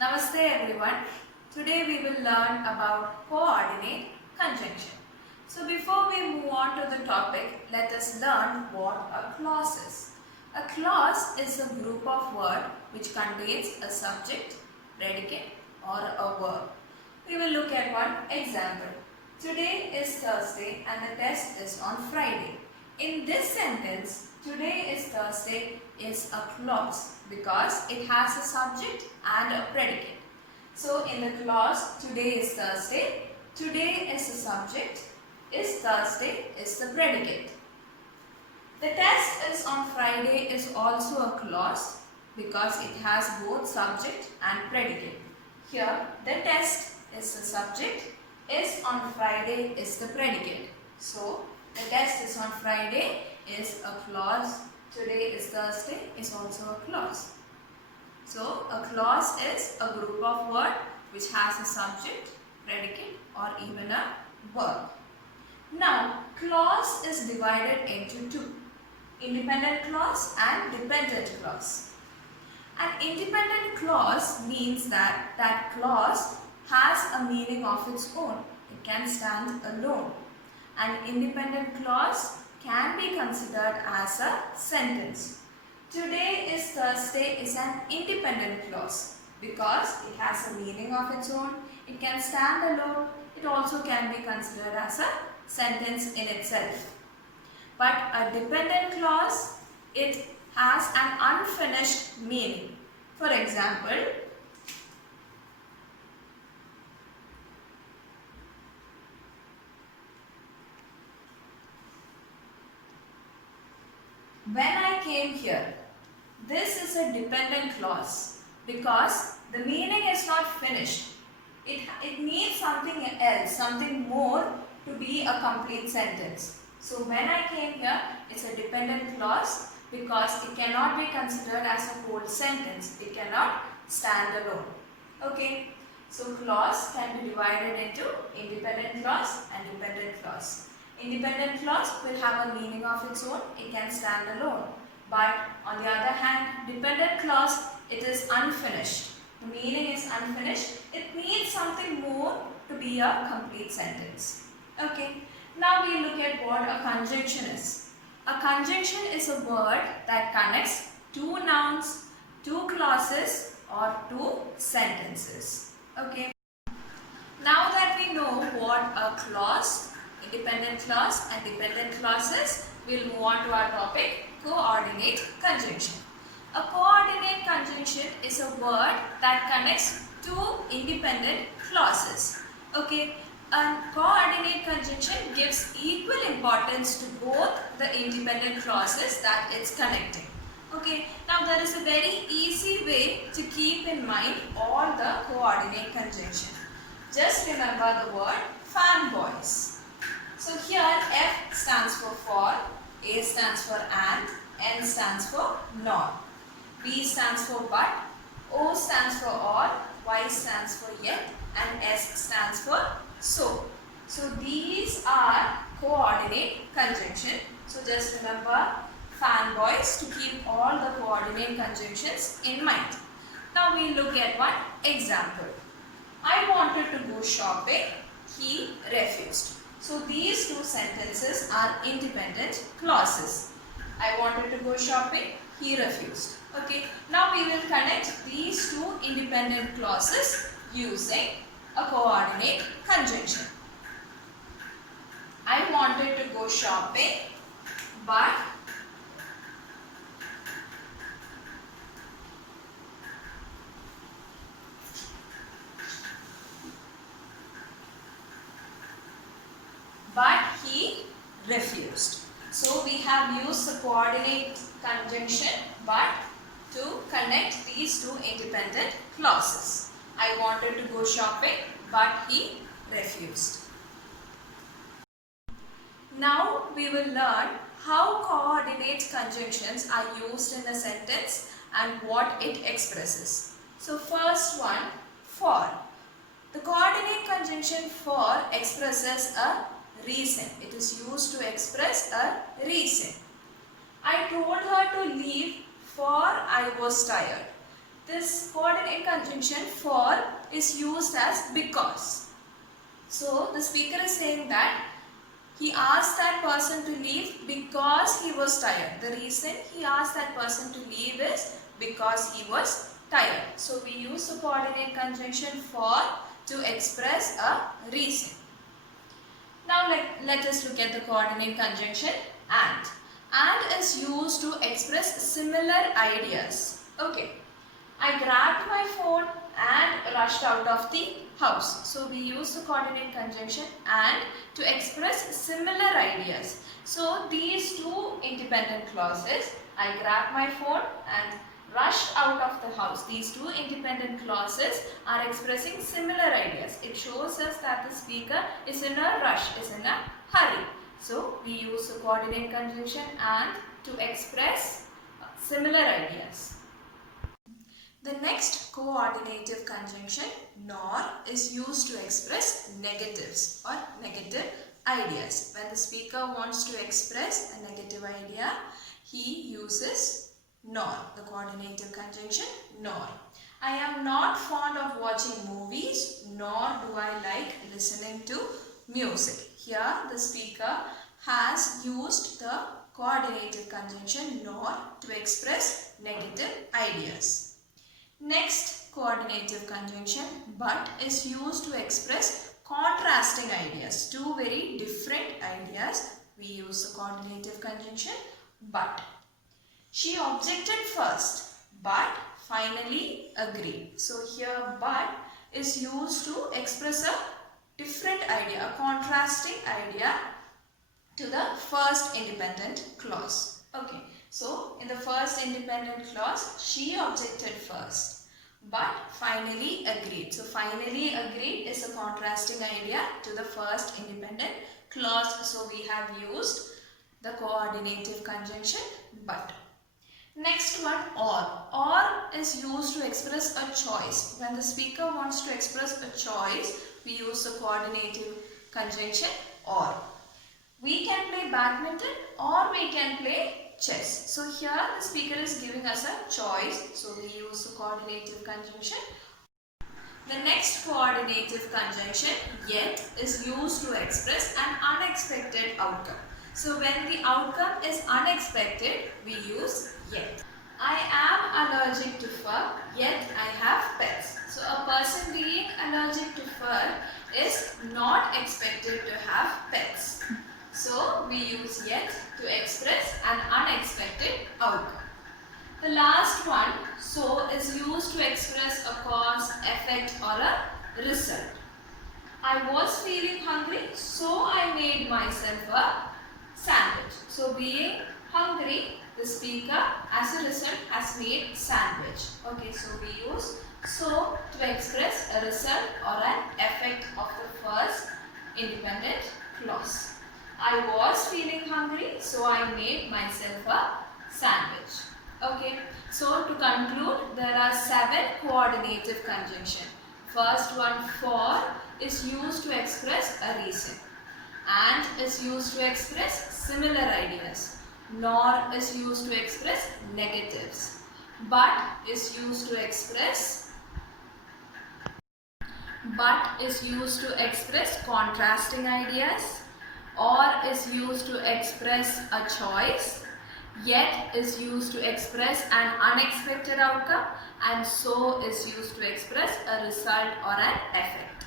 Namaste everyone. Today we will learn about coordinate conjunction. So before we move on to the topic, let us learn what a clause is. A clause is a group of words which contains a subject, predicate or a verb. We will look at one example. Today is Thursday and the test is on Friday. In this sentence, today is Thursday is a clause because it has a subject and a predicate. So in the clause today is Thursday, today is the subject, is Thursday is the predicate. The test is on Friday is also a clause because it has both subject and predicate. Here the test is the subject, is on Friday is the predicate. So the test is on Friday is a clause, today is Thursday is also a clause. So a clause is a group of words which has a subject, predicate or even a verb. Now clause is divided into two, independent clause and dependent clause. An independent clause means that that clause has a meaning of its own. It can stand alone. An independent clause can be considered as a sentence. Today is Thursday is an independent clause because it has a meaning of its own. It can stand alone. It also can be considered as a sentence in itself. But a dependent clause, it has an unfinished meaning. For example, when I came here, this is a dependent clause because the meaning is not finished. It needs something else, something more to be a complete sentence. So when I came here, it's a dependent clause because it cannot be considered as a whole sentence. It cannot stand alone. Okay. So clause can be divided into independent clause and dependent clause. Independent clause will have a meaning of its own. It can stand alone. But on the other hand, dependent clause, it is unfinished. The meaning is unfinished. It needs something more to be a complete sentence. Okay. Now we look at what a conjunction is. A conjunction is a word that connects two nouns, two clauses or two sentences. Okay. Now that we know what a clause, independent clause and dependent clauses, we'll move on to our topic, coordinate conjunction. A coordinate conjunction is a word that connects two independent clauses. Okay. A coordinate conjunction gives equal importance to both the independent clauses that it's connecting. Okay, now there is a very easy way to keep in mind all the coordinate conjunction. Just remember the word fanboys. So here F stands for, A stands for and, N stands for not, B stands for but, O stands for or, Y stands for yet and S stands for so. So these are coordinate conjunction. So just remember fanboys to keep all the coordinate conjunctions in mind. Now we look at one example. I wanted to go shopping, he refused. So these two sentences are independent clauses. I wanted to go shopping, he refused. Okay, now we will connect these two independent clauses using a coordinate conjunction. I wanted to go shopping, but he refused. So we have used the coordinate conjunction but to connect these two independent clauses. I wanted to go shopping but he refused. Now we will learn how coordinate conjunctions are used in a sentence and what it expresses. So first one, for. The coordinate conjunction for expresses a reason. It is used to express a reason. I told her to leave for I was tired. this coordinate conjunction for is used as because. So the speaker is saying that he asked that person to leave because he was tired. The reason he asked that person to leave is because he was tired. So we use the coordinate conjunction for to express a reason. Now let us look at the coordinate conjunction and. And is used to express similar ideas. Okay. I grabbed my phone and rushed out of the house. So we use the coordinate conjunction and to express similar ideas. So these two independent clauses, I grabbed my phone and rushed out of the house. These two independent clauses are expressing similar ideas. It shows us that the speaker is in a rush, is in a hurry. So we use the coordinate conjunction and to express similar ideas. The next coordinative conjunction nor is used to express negatives or negative ideas. When the speaker wants to express a negative idea, he uses nor, the coordinative conjunction nor. I am not fond of watching movies, nor do I like listening to music. Here the speaker has used the coordinative conjunction nor to express negative ideas. Next coordinative conjunction but is used to express contrasting ideas. Two very different ideas. We use the coordinative conjunction but. She objected first but finally agreed. So here but is used to express a different idea, a contrasting idea to the first independent clause. Okay. So, in the first independent clause, she objected first, but finally agreed. So, finally agreed is a contrasting idea to the first independent clause. So, we have used the coordinative conjunction but. Next one or. Or is used to express a choice. When the speaker wants to express a choice, we use the coordinative conjunction or. We can play badminton or we can play chess. So here the speaker is giving us a choice. So we use the coordinative conjunction. The next coordinative conjunction yet is used to express an unexpected outcome. So when the outcome is unexpected, we use yet. I am allergic to fur, yet I have pets. So a person being allergic to fur is not expected to have pets. So we use yet to express an unexpected outcome. The last one, so, is used to express a cause, effect or a result. I was feeling hungry, so I made myself a sandwich. So being hungry, the speaker as a result has made sandwich. Okay, so we use so to express a result or an effect of the first independent clause. I was feeling hungry, so I made myself a sandwich. Okay, so to conclude, there are 7 coordinative conjunction. First one for is used to express a reason and is used to express similar ideas. Nor is used to express negatives. But is used to express contrasting ideas. Or is used to express a choice. Yet is used to express an unexpected outcome, and so is used to express a result or an effect.